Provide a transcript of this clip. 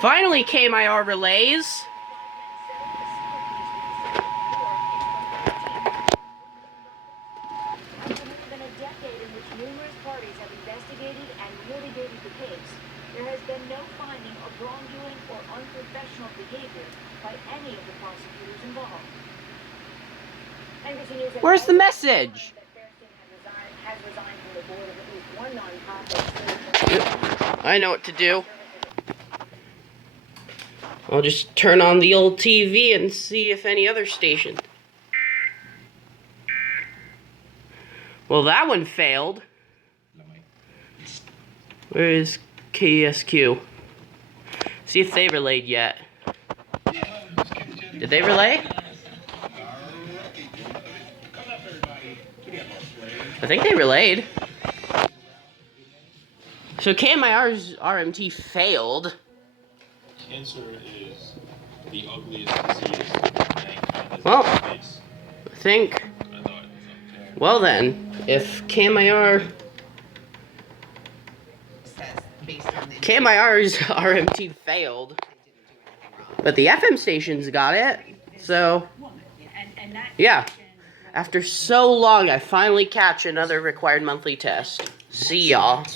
Finally came IR relays. Been a decade in which numerous parties have investigated and litigated the case. There has been no finding of wrongdoing or unprofessional behavior by any of the prosecutors involved. Where's the message? Has resigned from the board of at least one nonprofit. I know what to do. I'll just turn on the old TV and see if any other station. Well, that one failed. Where is KSQ? See if they relayed yet. Did they relay? I think they relayed. So KMIR's RMT failed. Cancer is the ugliest disease mankind Well, has I think. I thought it was unfair. Well then, if KMIR's RMT failed, but the FM stations got it, so yeah. After so long, I finally catch another required monthly test. See y'all.